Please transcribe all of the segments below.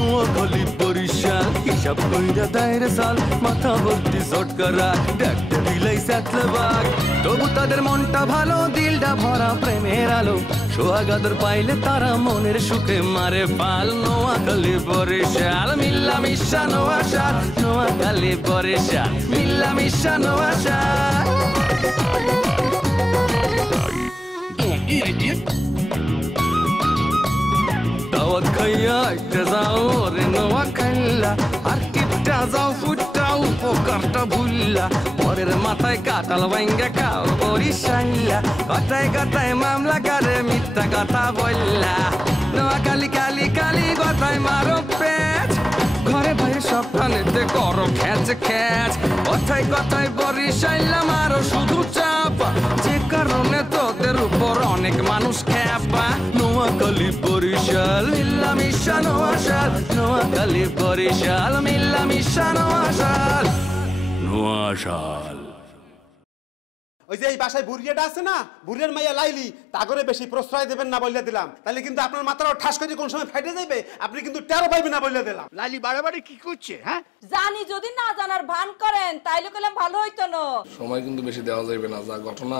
নোয়াখালী বরিশাল হিসাব কইরা দায়রে সাল মাথা ভর্তি চটকারা দেখতে বিলাই সাতলে বাঘ তবু তাদের মনটা ভালো দিলটা ভরা প্রেমের আলো সোহাগাদর পাইলে তারা মনের সুখে মারে পাল নোয়াখালী বরিশাল মিল্লা মিশা নোয়াশাল নোয়াখালী বরিশাল মিল্লা মিশা নোয়াশাল দাওয়াত খাইয়া একটা যাও রে নোয়াখাইলা আর কিপটা যাও ফুটাও পোকারটা ভুললা পরের মাথায় কাটাল ভাঙ্গা খাও বরিশাইলা কথায় কথায় মামলা করে মিথ্যা কথা বললা নোয়াখালী কালি কালি কথায় মারো পেঁচ ঘরে বাইরে সবখানেতে করো খ্যাচ খ্যাচ কথায় কথায় বরিশাইলা মারো শুধু চাপা যে কারণে তোদের উপর অনেক মানুষ খ্যাপা নোয়াখালী বরিশাল মিল্লা মিশা নোয়াশাল নোয়াখালী বরিশাল মিল্লা মিশা নোয়াশাল নোয়াশাল ওই যে এই বাসায় বুড়িয়াটা আছে না বুড়িয়ার মাইয়া লাইলি তা করে বেশি প্রশ্রয় দেবেন না বলে দিলাম তাহলে কিন্তু আপনার মাথাটা ঠাস করে কোন সময় ফেটে যাবে আপনি কিন্তু টেরো পাইবেন না বলে দিলাম লাইলি বাড়াবাড়ি কি করছে হ্যাঁ জানি যদি না জানার ভান করেন তাইলে কইলাম ভালো হইতো না সময় কিন্তু বেশি দেওয়া যাবে না যা ঘটনা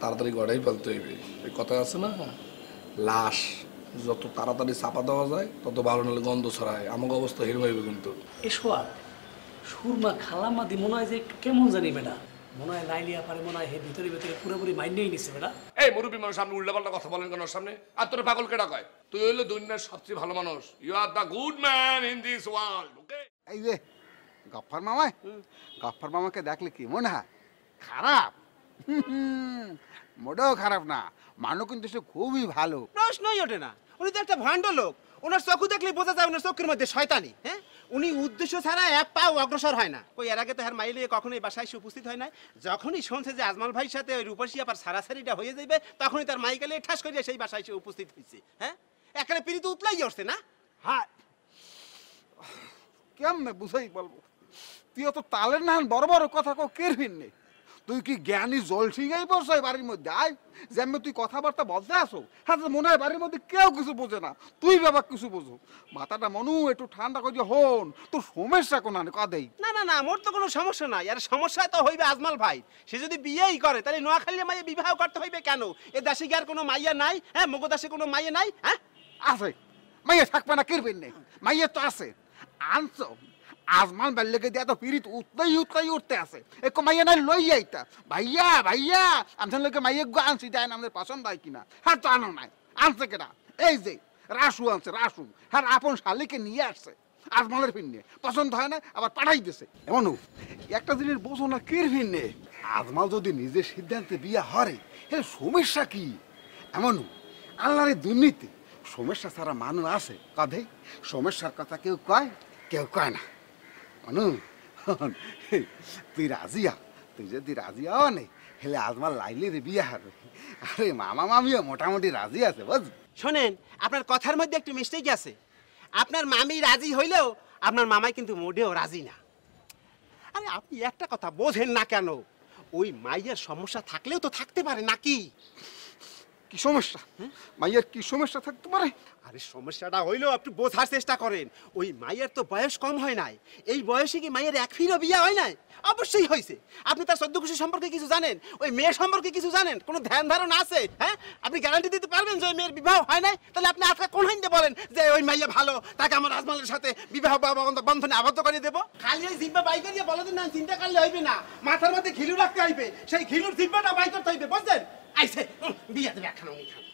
তাড়াতাড়ি গড়াই ফেলতে হইবে এই কথা আছে না লাশ যত তাড়াতাড়ি চাপা দেওয়া যায় তত ভালো নাহলে গন্ধ ছড়ায় আমাকে অবস্থা হেরম হইবে কিন্তু এসোয়া সুরমা খালামা দি মনে হয় যে কেমন জানি বেটা মনে হয় লাইলিয়া পারে মনে হয় হে ভিতরে ভিতরে পুরোপুরি মাইন্ডেই নিছে বেটা এই মুরব্বী মানুষ আপনি উল্টাপাল্টা কথা বলেন কেন সামনে আর তোর পাগল কেডা কয় তুই হইলো দুনিয়ার সবচেয়ে ভালো মানুষ you are the good man in this world okay এই যে গফফর মামাকে দেখলে কি মনে হয় খারাপ মোটেও খারাপ না মানুষ কিন্তু সে খুবই ভালো প্রশ্নই ওঠে না উনি তো একটা ভণ্ড লোক ওনার চোখ দেখলে বোঝা যায় ওনার চোখের মধ্যে শয়তানি হ্যাঁ উনি উদ্দেশ্য ছাড়া এক পাও অগ্রসর হয় না ওই এর আগে তো মাইল কখনোই বাসায় এসে উপস্থিত হয় না যখনই শুনছে যে আজমাল ভাইয়ের সাথে ওই রূপসী আবার সারাসারিটা হয়ে যাবে তখনই তার মাইকেলে ঠাস করিয়া সেই বাসায় এসে উপস্থিত হয়েছে হ্যাঁ এখানে পিড়ি তো উতলাই আসছে না হ্যাঁ কেমনে বুঝাই বলবো তুই অত তালের না বড় বড় কথা কেউ কেরবিন নেই তুই কি জ্ঞানী জল ঠিকাই বসে বাড়ির মধ্যে আয় যেমন তুই কথাবার্তা বলতে আসো হ্যাঁ মনে হয় বাড়ির মধ্যে কেউ কিছু বোঝে না তুই বাবা কিছু বোঝো মাথাটা মনু একটু ঠান্ডা করে হন তোর সমস্যা কোন কাদেই না না না মোর তো কোনো সমস্যা নাই আর সমস্যা তো হইবে আজমাল ভাই সে যদি বিয়েই করে তাহলে নোয়াখালী মাইয়া বিবাহ করতে হইবে কেন এ দেশে কি আর কোনো মাইয়া নাই হ্যাঁ মগো দেশে কোনো মাইয়া নাই হ্যাঁ আছে মাইয়া থাকবে না কেরবিন নেই মাইয়া তো আছে আনছো আজমান বাল্যকে দিয়া তো পিরিত উঠতে আছে এক মাইয়া নাই লই যাইতা ভাইয়া ভাইয়া আমসান লোকে মাইয়া গো আনছি দেয় না আমাদের পছন্দ হয় কিনা হ্যাঁ তো আনো নাই আনছে কেনা এই যে রাসু আনছে রাসু হ্যাঁ আপন শালিকে নিয়ে আসছে আজমালের ফিরনে পছন্দ হয় না আবার পাঠাই দিছে এমন একটা জিনিস বোঝো না কির ফিরনে আজমাল যদি নিজের সিদ্ধান্তে বিয়া হরে এর সমস্যা কি এমন আল্লাহর দুর্নীতি সমস্যা ছাড়া মানুষ আছে কাঁধে সমস্যার কথা কেউ কয় না অনু তুই রাজিয়া তুই যদি রাজিয়া নেই হেলে আজমাল লাইলে রে বিয়া হবে আরে মামা মামিও মোটামুটি রাজি আছে বুঝ শোনেন আপনার কথার মধ্যে একটু মিস্টেক আছে আপনার মামি রাজি হইলেও আপনার মামাই কিন্তু মোটেও রাজি না আরে আপনি একটা কথা বোঝেন না কেন ওই মাইয়ের সমস্যা থাকলেও তো থাকতে পারে নাকি কি সমস্যা মাইয়ের কি সমস্যা থাকতে পারে আরে সমস্যাটা হইলেও একটু বোঝার চেষ্টা করেন ওই মাইয়ের তো বয়স কম হয় নাই এই বয়সে কি মাইয়ের এক ফিরও বিয়ে হয় নাই অবশ্যই হয়েছে আপনি তার সদ্য খুশি সম্পর্কে কিছু জানেন ওই মেয়ের সম্পর্কে কিছু জানেন কোনো ধ্যান ধারণা আছে হ্যাঁ আপনি গ্যারান্টি দিতে পারবেন যে ওই মেয়ের বিবাহ হয় নাই তাহলে আপনি আজকে কোন হাইন্দে বলেন যে ওই মাইয়া ভালো তাকে আমার আজমালের সাথে বিবাহ বন্ধনে আবদ্ধ করে দেবো খালি ওই জিব্বা বাই করিয়া বলে দিন না চিন্তা করলে হইবে না মাথার মধ্যে ঘিলু রাখতে হইবে সেই ঘিলুর জিব্বাটা বাই করতে হইবে বুঝলেন আইছে বিয়ে দেবে একখানা উনি খান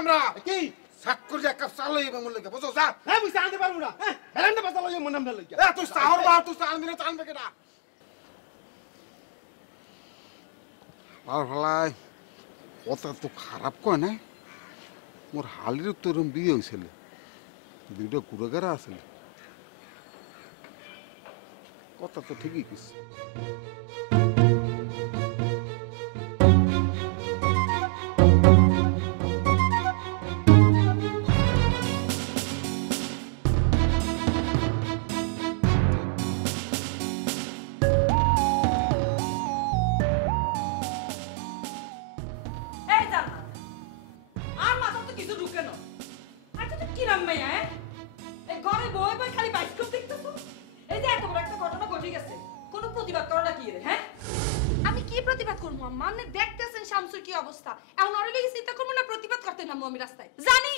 আমরা কি সাক্ষর এক কাপ চাল লইবে মন লাগে বুঝো যা হ্যাঁ বুঝতে আনতে পারবো না হ্যাঁ বেলান্ডে বাতা লইবে মন নাম লইগে তুই সাহর বা তুই চাল মিলে টানবে কেডা আর হলাই কথা তো খারাপ কয় না মোর হালির তোরম বিয়ে হইছিল দুইটা কুড়াগারা আছিল কথা তো ঠিকই কিছু আর মাথা তো কিছু ঢুকে না আচ্ছা তো কি নাম মেয়ে এই ঘরে মানে দেখতেছেন শামসুর কি অবস্থা, এখন ওর লাগি চিন্তা করবো না প্রতিবাদ করতে নামবো আমি রাস্তায়? জানি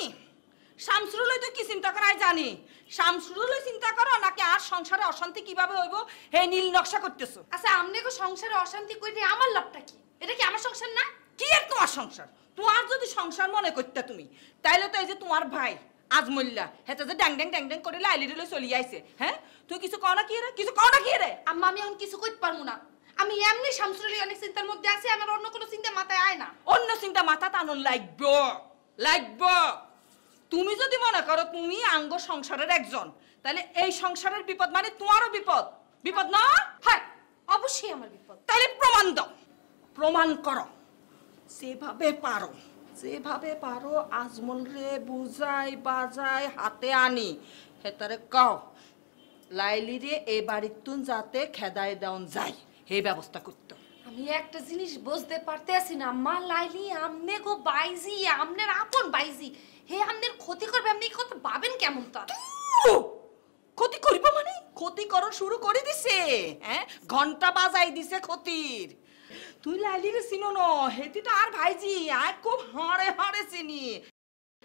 শামসুর লই তুই কি চিন্তা করাই জানি, শামসুর লই চিন্তা করো নাকি আর সংসারে অশান্তি কিভাবে হইব হে নীল নকশা করতেছো। আচ্ছা আমনে গো সংসারে অশান্তি কইরে আমার লাভটা কি? এটা কি আমার সংসার না? কি আর তোমার সংসার? তোমার যদি সংসার মনে করতে তুমি, তাইলে তো এই যে তোমার ভাই আজমুল্লা হেতে যে ড্যাং ড্যাং ড্যাং ড্যাং করে লাইলি রিলে চলি আইছে, হ্যাঁ তুই কিছু কও না কি রে, কিছু কও না কি রে? আম্মা আমি এখন কিছু কইতে পারবো না, আমি এমনি শামসুর লাগি অনেক চিন্তার মধ্যে আছি, আমার অন্য কোনো চিন্তা মাথায় আয় না। অন্য চিন্তা মাথা টানুন লাগবো লাগবো। তুমি যদি মনে করো তুমি আঙ্গ সংসারের একজন, তাহলে এই সংসারের বিপদ মানে তোমারও বিপদ, বিপদ না? হয় অবশ্যই আমার বিপদ। তাহলে প্রমাণ দাও, প্রমাণ করো যেভাবে পারো, যেভাবে পারো আজমল রে বুঝাই বাজাই হাতে আনি হেতারে কও লাইলি রে এই বাড়ির তুন যাতে খেদায় দেওন যায় এই ব্যবস্থা করতে। আমি একটা জিনিস বুঝতে পারতে আছি না আম্মা, লাইলি আমনে গো বাইজি, আমনের আপন বাইজি, হে আমনের ক্ষতি করবে, আপনি এই কথা ভাবেন কেমন? তার ক্ষতি করিব মানে ক্ষতি করো শুরু করে দিছে, হ্যাঁ ঘন্টা বাজাই দিছে ক্ষতির। তুই লাইলিরে চিনো ন, হেতি তো আর ভাইজি আর খুব হাড়ে হাড়ে চিনি।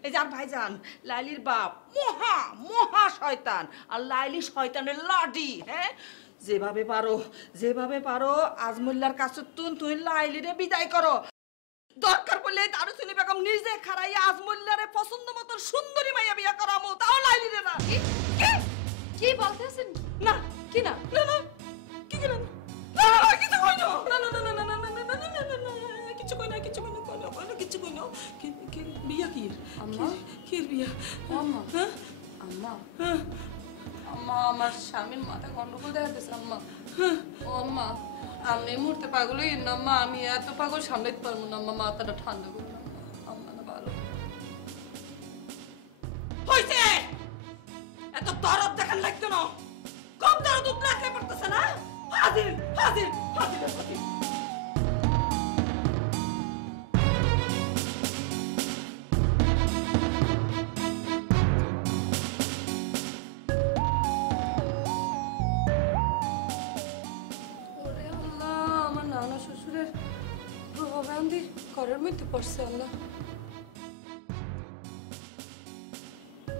এই যে আর ভাইজান লাইলির বাপ মহা মহা শয়তান, আর লাইলি শয়তানের লাডি। হ্যাঁ যেভাবে পারো যেভাবে পারো আজমুল্লার কাছে তুই লাইলিরে বিদায় করো, দরকার পড়লে তারও শুনি বেগম নিজে খারাইয়া আজমুল্লারে পছন্দ মতো সুন্দরী মাইয়া বিয়া করামো, তাও লাইলিরে না। কি বলতেছেন? না কি না না না কি কি না কিছু কই না না না না না না না কিছু কই না কিছু কই না কই না কিছু কই না। কি বিয়া কি আম্মা কি বিয়া? আম্মা হ্যাঁ আম্মা আম্মা আমার স্বামীর মাথা গন্ডগোল দেখা দিয়েছে আম্মা। ও আম্মা আমি এই মুহূর্তে পাগল হই না আম্মা, আমি এত পাগল সামলাইতে পারবো না আম্মা, মাথাটা ঠান্ডা করুন আম্মা। না ভালো হইছে, এত দরদ দেখান লাগতো না, কম দরদ উতলাতে পারতেছ না। হাজির হাজির হাজির হাজির। ওরে আল্লাহ, আমার নানা শ্বশুরের প্রভাবান্দি ঘরের মধ্যে পড়ছে আল্লাহ,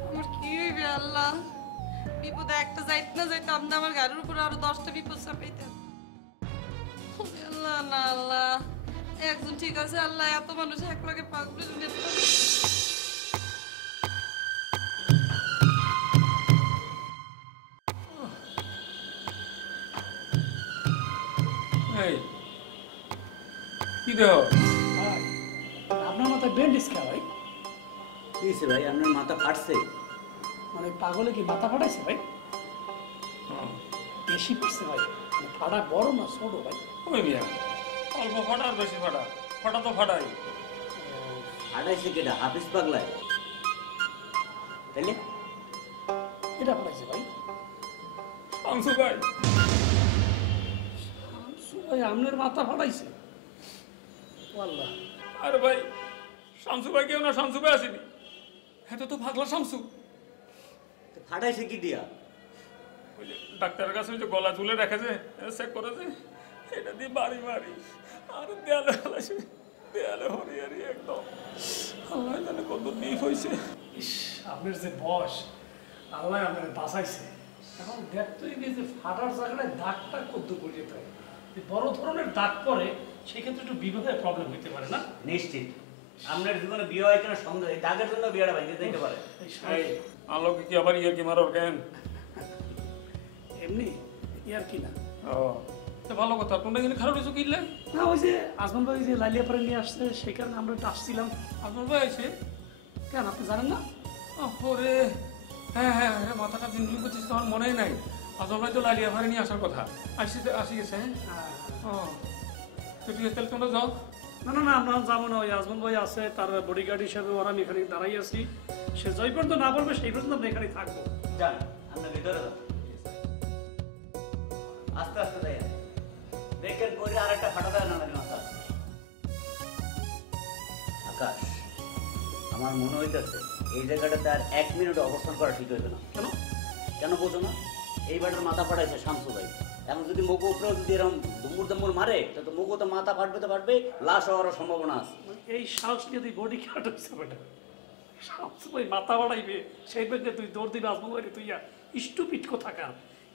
আমার কি হইবে আল্লাহ? বিপদে একটা যাইতে না যাইতে আপনি আমার গাড়ির উপর আরো 10টা বিপদ চাপাইতেন। ওরে আল্লাহ না আল্লাহ, একজন ঠিক আছে আল্লাহ, এত মানুষ একলাগে পাগল দুনিয়াতে। এই কি দেহ ভাই আপনার মাথায় ব্যান্ডেজ কে ভাই? কি হয়েছে ভাই, আপনার মাথা ফাটছে? মানে পাগলে কি মাথা ফাটাইছে ভাই? বেশি পড়ছে ভাই, মানে ফাটা বড় না ছোট ভাই? ওই মিয়া অল্প ফাটা আর বেশি ফাটা, ফাটা তো ফাটাই। ফাটাইছে কেটা? হাফিজ পাগলায় তাইলে? এটা ফাটাইছে ভাই? শামসু ভাই। শামসু ভাই আপনার মাথা ফাটাইছে? আল্লাহ। আরে ভাই শামসু ভাই কেউ না, শামসু ভাই আসেনি, এটা তো পাগলা শামসু। ফাটাইছে কি দিয়া? ওই যে ডাক্তারের কাছে ওই যে গলা ঝুলে রেখেছে, চেক করেছে, এটা দিয়ে বাড়ি বাড়ি আর দেয়ালে ফেলাইছে, দেয়ালে হরিয়ারি একদম। আল্লাহ জানে কত ডিপ হয়েছে। ইস, আপনার যে বস, আল্লাহ আপনার বাঁচাইছে। এখন দেখতেই গিয়ে যে ফাটার জায়গায় দাগটা কদ্দুর করে যেতে হয়, যদি বড় ধরনের দাগ পরে সেক্ষেত্রে একটু বিবাহের প্রবলেম হইতে পারে না? নিশ্চিত আপনার জীবনে বিয়ে হয় কিনা সন্দেহ, এই দাগের জন্য বিয়েটা ভাঙতে দিতে পারে। এই আলোকে কি আবার ইয়ে কি মারোর কেন? এমনি ইয়ার কি না। ও তো ভালো কথা, তোমরা এখানে খারাপ কিছু কিনলে না, ওই যে আজমান ভাই যে লাইলিয়া পারে নিয়ে আসছে সেই কারণে আমরা একটু আসছিলাম। আপনার ভাই আছে? কেন আপনি জানেন না? ওরে হ্যাঁ হ্যাঁ হ্যাঁ, মাথাটা জিন্দগি করছিস তখন মনেই নাই। আসল ভাই তো লালিয়া ভারে নিয়ে আসার কথা, আসি গেছে। হ্যাঁ ও তো ঠিক আছে, তাহলে তোমরা যাও। না না না, আমরা যাবো না, ওই আজমান ভাই আছে, তার বডিগার্ড হিসাবে ওরা আমি এখানে দাঁড়াই আছি, সে যাই পর্যন্ত না বলবে সেই পর্যন্ত আমরা এখানে থাকবো। যান আপনার ভিতরে যান, আস্তে আস্তে যাই, দেখেন পরে আর একটা ফাটা দেয় না মাথা। আকাশ, আমার মনে হইতেছে এই জায়গাটাতে আর 1 মিনিট অবস্থান করা ঠিক হইবে না। কেন? কেন বোঝো না? এই বাড়ির মাথা ফাটাইছে শামসু ভাই, এখন যদি মুখো উপরেও যদি এরকম দুমুর মারে তো মুখো তো মাথা ফাটবে তো ফাটবে, লাশ হওয়ার সম্ভাবনা আছে। এই সাহস নিয়ে তুই বডি কাট হচ্ছে বেটা, সবসময় মাথা বাড়াইবে সেই বেগে তুই দৌড় দিবি আজমল ভাই, তুই স্টুপিড কোথাকার।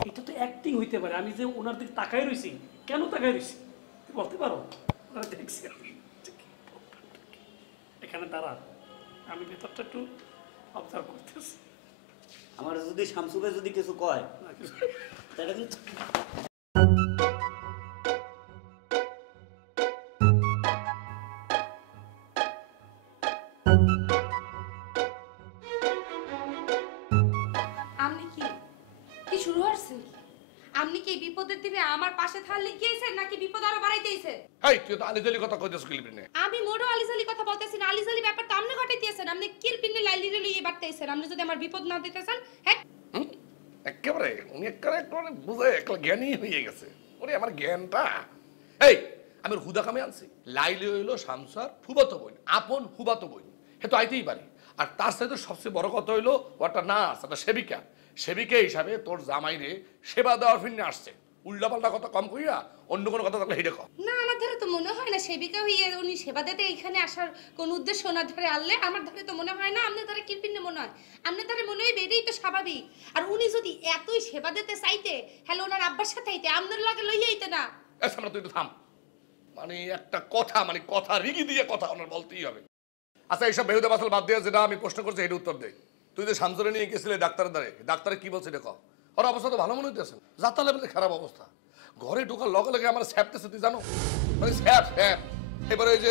এটা তো অ্যাক্টিং হইতে পারে, আমি যে ওনার দিকে তাকাই রইছি, কেন তাকাই রইছি তুই বলতে পারো? ওরা দেখছি এখানে দাঁড়া, আমি ভেতরটা একটু অবজার্ভ করতেছি। আমার যদি শামসু ভাই যদি কিছু কয় তাহলে কিন্তু আপনি কি শুরু হচ্ছেন? আপনি কি বিপদের দিনে আমার পাশে থাকলে গিয়েছেন নাকি বিপদ আরো বাড়াইতেছেন? এই তুই তো আলিজালি কথা কইতেছ কিলবিনে। আমি মোড়ো আলিজালি কথা বলতেছি না, আলিজালি ব্যাপারটা আপনি ঘটাইতেছেন। আপনি কিলপিনে লাইলি লইয়ে বাড়তেছেন। আপনি যদি আমার বিপদ না দিতেছেন, হ্যাঁ একেবারে উনি একেবারে বুঝে একলা জ্ঞানী হয়ে গেছে। ওরে আমার জ্ঞানটা, এই আমি হুদা কামে আনছি। লাইলি হইলো শামসার ফুবাতো বোন, আপন ফুবাতো বোন, হে তো আইতেই পারে। আর তার সাথে সবচেয়ে বড় কথা হইলো ওটা নার্স, একটা সেবিকা। সেবিকা হিসাবে তোর জামাইরে সেবা দেওয়ার ফিরনে আসছে। উল্টাপাল্টা কথা কম কইয়া অন্য কোনো কথা থাকলে হেঁটে কম। না, আমার ধারে তো মনে হয় না সেবিকা হইয়া উনি সেবা দিতে এখানে আসার কোন উদ্দেশ্য ওনার ধারে আনলে। আমার ধারে তো মনে হয় না। আপনার ধারে কিরপিনে মনে হয়? আপনার ধারে মনে হয় এটাই তো স্বাভাবিক। আর উনি যদি এতই সেবা দিতে চাইতে, হ্যালো ওনার আব্বার সাথে আইতে, আপনার লাগে লইয়া আইতে না। সামনে তুই তো থাম, মানে একটা কথা, মানে কথা রিগি দিয়ে কথা ওনার বলতেই হবে। আচ্ছা এইসব বেহুদা বাসাল বাদ দিয়ে যেটা আমি প্রশ্ন করছি এটা উত্তর দে। তুই যে শামসুরে নিয়ে গেছিলে ডাক্তারের দ্বারে, ডাক্তারে কি বলছে দেখো? ওর অবস্থা তো ভালো মনে হইতেছে, যাতা লেভেলে খারাপ অবস্থা। ঘরে ঢোকার লগে লগে আমার স্যাপতেছে, তুই জানো? মানে স্যাপ এবারে ওই যে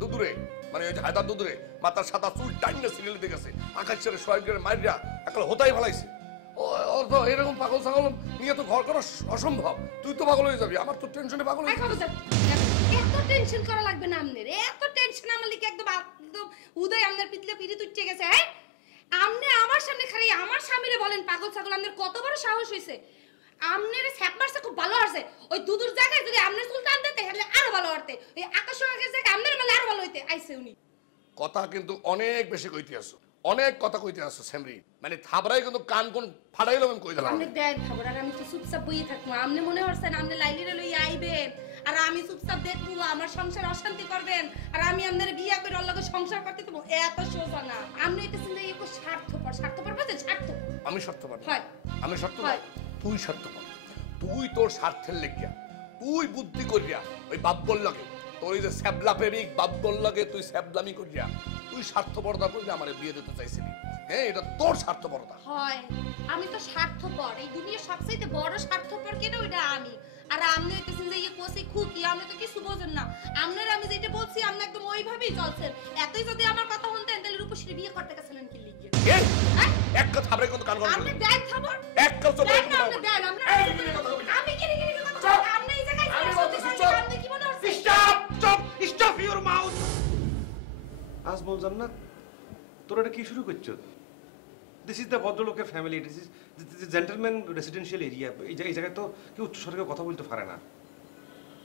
দুদুরে, মানে ওই যে হায়দার দুদুরে মাথার সাদা চুল টাইনে সিরিয়ালে দেখেছে, আকাশ ছেড়ে সোয়াইগের মাইরা একটা হোতাই ফেলাইছে। ও তো এরকম পাগল ছাগল নিয়ে তো ঘর করা অসম্ভব। তুই তো পাগল হয়ে যাবি, আমার তো টেনশনে পাগল হয়ে যাবে। এত টেনশন করা লাগবে না আপনার। এত টেনশন আমার লিখে একদম উদয় আপনার পিতলে পিড়িত উঠে গেছে। হ্যাঁ, আপনি আমার সামনে খালি আমার স্বামীরে বলেন পাগল ছাগল। আপনার কত বড় সাহস হইছে? আপনার স্যাপ মারছে খুব ভালো আছে। ওই দুদুর জায়গায় যদি আপনার সুলতান দিতে তাহলে আরো ভালো হতে। ওই আকাশ আগের জায়গায় আপনার মানে আরো ভালো হইতে আইছে উনি। কথা কিন্তু অনেক বেশি কইতে আসো, অনেক কথা কইতে আসো সেমরি, মানে থাবরাই কিন্তু কান কোন ফাড়াইলো আমি কই দিলাম। আপনি দেন খবর, আর আমি তো চুপচাপ বইয়ে থাকবো। আপনি মনে হচ্ছেন আপনি লাইলিরে লইয়া আইবেন আর আমি চুপচাপ দেখবো, আমার সংসার অশান্তি করবেন আর আমি আপনার বিয়ে করে ওর লগে সংসার করতে দেবো? এত সোজা না। আপনি হইতেছেন যে একটু স্বার্থপর। স্বার্থপর বলতে স্বার্থ। আমি স্বার্থপর? হয় আমি স্বার্থপর? তুই স্বার্থপর। তুই তোর স্বার্থের লেগিয়া, তুই বুদ্ধি করিয়া ওই বাব্বর লাগে, তোর এই যে স্যাবলা প্রেমিক বাব্বর লাগে তুই স্যাবলামি করিয়া তুই স্বার্থপরতা করিয়া আমারে বিয়ে দিতে চাইছিলি। হ্যাঁ, এটা তোর স্বার্থপরতা। হয়, আমি তো স্বার্থপর। এই দুনিয়ার সবচেয়ে বড় স্বার্থপর কেন ওইটা আমি। আর আপনি হইতেছেন যে ইয়ে কোসি খুকি, আপনি তো কিছু বোঝেন না। আপনার আমি যেটা বলছি আপনি একদম ওইভাবেই চলছেন। এতই যদি আমার কথা শুনতেন তাহলে রূপশ্রী বিয়ে করতে গেছিলেন কি লিখে? এক কথা থাবরে কিন্তু কান গরম আপনি দেন খবর, এক কথা বলে দেন আপনি দেন। আমি কি কথা আপনি এই জায়গায় আপনি কি মনে হচ্ছে? Stop your mouth. আজমল জান্নাত, তোরা এটা কি শুরু করছো? দিস ইজ দ্য ভদ্রলোকের family, this is gentleman residential area. এই জায়গায় তো কেউ উচ্চস্বরে কথা বলতে পারে না।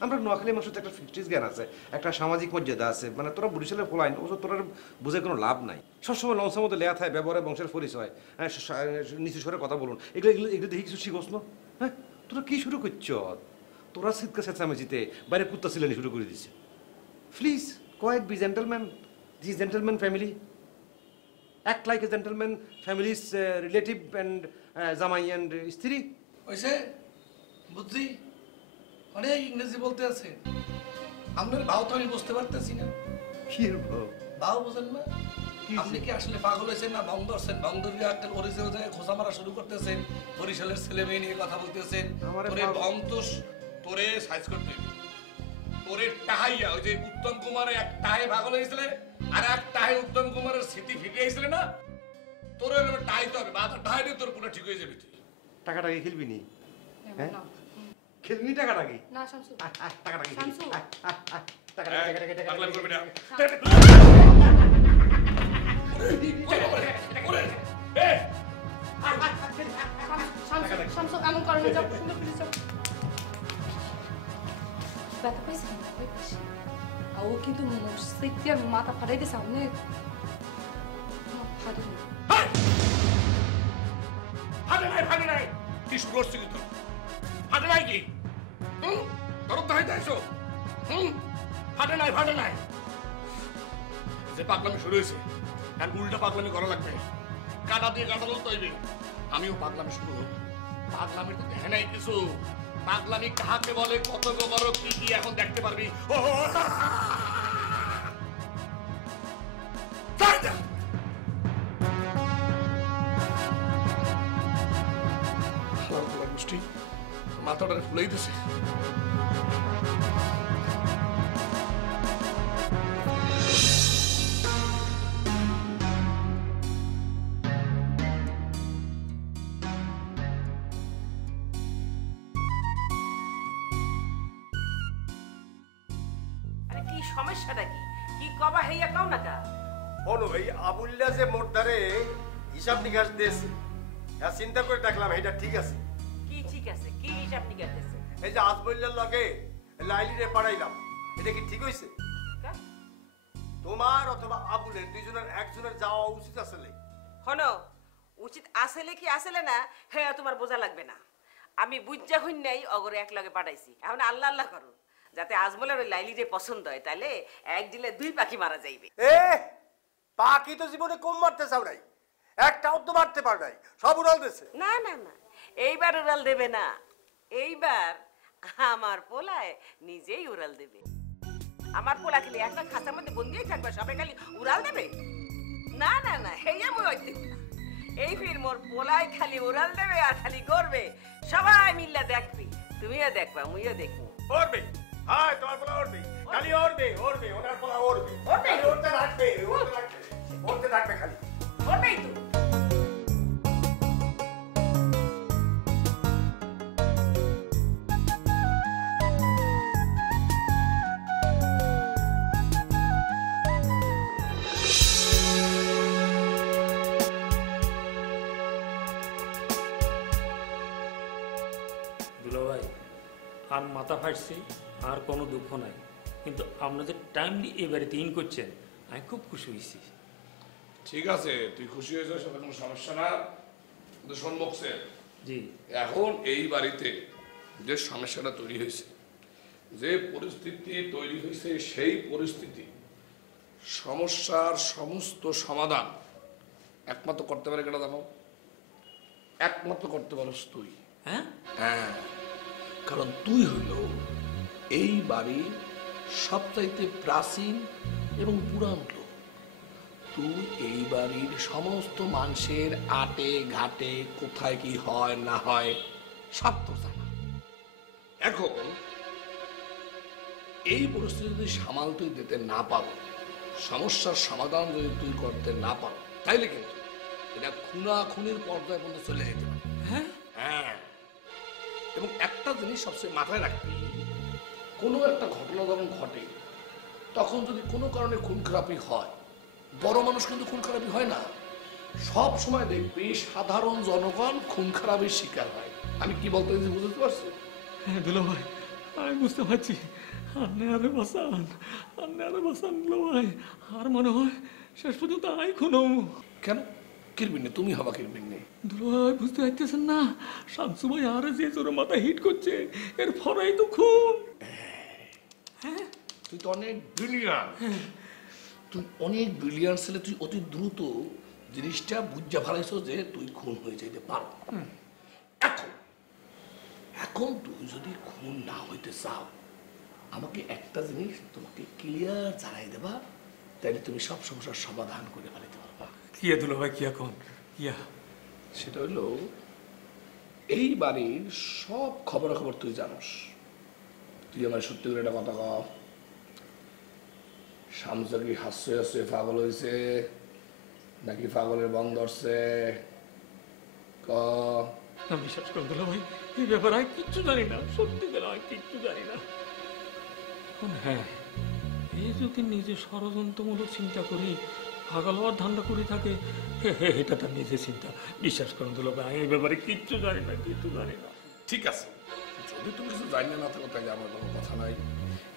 আমরা নোয়াখালী মানুষের একটা ফিক্সড জ্ঞান আছে, একটা সামাজিক মর্যাদা আছে। মানে তোরা বরিশালের ফলাইন, অবশ্য তোরা বুঝে কোনো লাভ নাই। সবসময় লঞ্চের মধ্যে লেয়া থাকে ব্যবহারে বংশের পরিচয়, হ্যাঁ, নিচু স্বরে কথা বলুন, এগুলো দেখি কিছু শিখোস না? হ্যাঁ, তোরা কি শুরু করছো? তোরা শীতকা চেঁচামেচিতে বাইরে কুত্তা সিলানি শুরু করে দিচ্ছে। Please quiet, be gentleman. This gentleman family act like a gentleman, family's relative and জামাই and স্ত্রী। ওইসে বুঝছি অনেক ইংরেজি বলতে আছে। আপনার ভাও তো আমি বুঝতে পারতেছি না। কি ভাও? ভাও বুঝেন না? আপনি কি আসলে পাগল হয়েছেন না ভং ধরছেন? ভং ধরিয়ে একটা অরিজিনাল জায়গায় খোঁজা মারা শুরু করতেছেন, বরিশালের ছেলে মেয়ে নিয়ে কথা বলতেছেন। তোরে ভং তো তোরে সাইজ করতে হবে। তোরে টাহাইয়া ওই যে উত্তম কুমারের এক টাহে পাগল হয়েছিল আর এক টাহে উত্তম কুমারের স্মৃতি ফিরে আইছিল না, তোর টাইতে হবে। বাধা টাইলে তোর পুরো ঠিক হয়ে যাবে। তুই টাকাটাকে খেলবি নি? হ্যাঁ, খেলবি নি টাকাটাকে? না শামসু, টাকাটাকে শামসু টাকাটাকে পাগলামি করবি না। শামসু এমন করেন না, যাও সুন্দর করে যাও। ব্যথা পাইছে না? ও কিন্তু সিটিয়ার মাথা ফাটাই দিছে। আপনি ফাটে নাই কি শুরু করছি কিন্তু ফাটে নাই কি তরফ দাঁড়াই যাইছো ফাটে নাই যে পাগলামি শুরু হয়েছে আর উল্টা পাগলামি করা লাগবে কাটা দিয়ে কাটা বলতে হইবে আমিও পাগলামি শুরু হব পাগলামির তো দেখে নাই কিছু পাগলামি কাহাকে বলে কত বড় কি কি এখন দেখতে পারবি ও মাথাটা ফুলেই দিছে সমস্যাটা কি কি কবা হইয়া কাও না কা বলো ভাই আবুল্লা যে মোটদারে হিসাব নিকাশ দিয়েছে হ্যাঁ চিন্তা করে দেখলাম এটা ঠিক আছে কি ঠিক আছে কি হিসাব নিকাশ দিয়েছে এই যে আজবুল্লার লগে লাইলি রে পাঠাইলাম এটা কি ঠিক হইছে তোমার অথবা আবুলের দুইজনের একজনের যাওয়া উচিত আসলে হনো উচিত আসলে কি আসলে না হ্যাঁ তোমার বোঝা লাগবে না আমি বুঝজা হই নাই অগরে এক লগে পাঠাইছি এখন আল্লাহ আল্লাহ করো যাতে আজমলের ওই লাইলি যে পছন্দ হয় তাহলে এক দিলে দুই পাখি মারা যাইবে এ পাখি তো জীবনে কম মারতে চাও নাই একটাও তো মারতে পার নাই সব উড়াল দিয়েছে না না না এইবার উড়াল দেবে না এইবার আমার পোলায় নিজেই উড়াল দেবে আমার পোলা খালি একটা খাঁচার মধ্যে বন্দিই থাকবে সবাই খালি উড়াল দেবে না না না এই আমি হইতে এই ফির মোর পোলায় খালি উড়াল দেবে আর খালি করবে সবাই মিল্লা দেখবি তুমিও দেখবা মুইও দেখবো ওরবে হাই তোমার পোলা ওরবে খালি ওরবে ওনার পোলা ওরবে ওরতে রাখবে খালি ওরবেই তো আর মাথা ফাটছে আর কোনো দুঃখ নাই কিন্তু আপনারা যে টাইমলি এই বাড়িতে ইন করছেন আমি খুব খুশি হয়েছি ঠিক আছে তুই খুশি হয়েছিস সেটা কোনো সমস্যা না কিন্তু সম্মুখে জি এখন এই বাড়িতে যে সমস্যাটা তৈরি হয়েছে যে পরিস্থিতি তৈরি হয়েছে সেই পরিস্থিতি সমস্যার সমস্ত সমাধান একমাত্র করতে পারে কেনা জানো একমাত্র করতে পারস তুই হ্যাঁ হ্যাঁ কারণ তুই হইল এই বাড়ির সবচাইতে প্রাচীন এবং পুরান লোক তুই এই বাড়ির সমস্ত মানুষের আটে ঘাটে কোথায় কি হয় না হয় সব তো জানা এখন এই পরিস্থিতি যদি সামাল তুই দিতে না পারো সমস্যার সমাধান যদি তুই করতে না পারো তাইলে কিন্তু এটা খুনাখুনির পর্যায়ে পর্যন্ত চলে যেতে পারে হ্যাঁ হ্যাঁ এবং একটা জিনিস সবচেয়ে মাথায় রাখবি কোনো একটা ঘটনা যখন ঘটে তখন যদি কোনো কারণে খুন খারাপি হয় বড় মানুষ কিন্তু খুন খারাপি হয় না সব সময় দেখবি সাধারণ জনগণ খুন খারাপির শিকার হয় আমি কি বলতে চাইছি বুঝতে পারছি হ্যাঁ দুলা ভাই আমি বুঝতে পারছি আন্নে আরে বাসান দুলা ভাই আর মনে হয় শেষ পর্যন্ত আই খুনো কেন কিরবিনে তুমি হবা কিরবিনে দুলা ভাই বুঝতে পারতেছেন না শামসু ভাই আরে যে জোরে মাথা হিট করছে এর ফরাই তো খুব হ্যাঁ তুই তো অনেক ব্রিলিয়ান্ট তুই অনেক ব্রিলিয়ান্ট ছেলে তুই অতি দ্রুত জিনিসটা বুঝা ফেলাইছো যে তুই খুন হয়ে যেতে পারো এখন তুই যদি খুন না হইতে চাও আমাকে একটা জিনিস তোমাকে ক্লিয়ার জানাই দেবা তাইলে তুমি সব সমস্যার সমাধান করে ফেলাইতে পারবা কিয়া দুলা ভাই কিয়া কোন কিয়া সেটা হইলো এই বাড়ির সব খবরাখবর তুই জানোস তুই আমার সত্যি করে একটা কথা কও শামসা কি হাসছে হাসছে পাগল হয়েছে নাকি পাগলের বন ধরছে ক না বিশ্বাস করুন দুলা ভাই এই ব্যাপারে আমি কিচ্ছু জানি না সত্যি করে আমি কিচ্ছু জানি না হ্যাঁ এই যদি নিজে ষড়যন্ত্রমূলক চিন্তা করি পাগল হওয়ার ধান্দা করে থাকে এটা তার নিজের চিন্তা বিশ্বাস করুন দুলা ভাই আমি এই ব্যাপারে কিচ্ছু জানি না ঠিক আছে যদি তুমি কিছু জানিয়ে না থাকো তাহলে আমার কোনো কথা নাই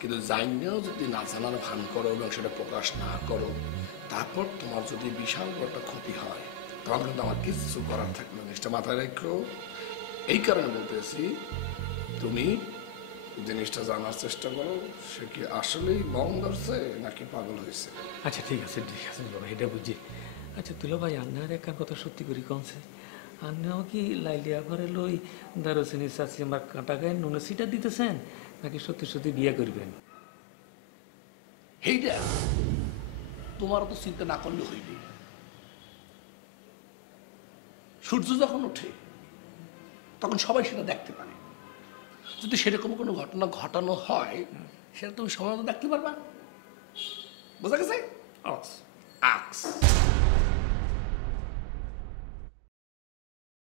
কিন্তু জানিয়েও যদি না জানার ভান করো এবং সেটা প্রকাশ না করো তারপর তোমার যদি বিশাল বড় একটা ক্ষতি হয় তখন কিন্তু আমার কিছু করার থাকবে না জিনিসটা মাথায় রাখো এই কারণে বলতেছি তুমি জিনিসটা জানার চেষ্টা করো, সে কি আসলেই বং ধরছে নাকি পাগল হয়েছে। আচ্ছা ঠিক আছে বাবা, এটা বুঝি। আচ্ছা তুলা ভাই, আন্নার একটা কথা সত্যি করি কমছে, আন্নাও কি লাইলিয়া ঘরে লই দারুচিনি চাচি আমার কাঁটা গায়ে নুনে সিটা দিতেছেন, নাকি সত্যি সত্যি বিয়ে করবেন? এইটা তোমার তো চিন্তা না করলে হইবে। সূর্য যখন ওঠে তখন সবাই সেটা দেখতে পারে। যদি সেরকম কোনো ঘটনা ঘটানো হয়, সেটা তুমি সময় দেখতে পারবা। বোঝা গেছে? আক্স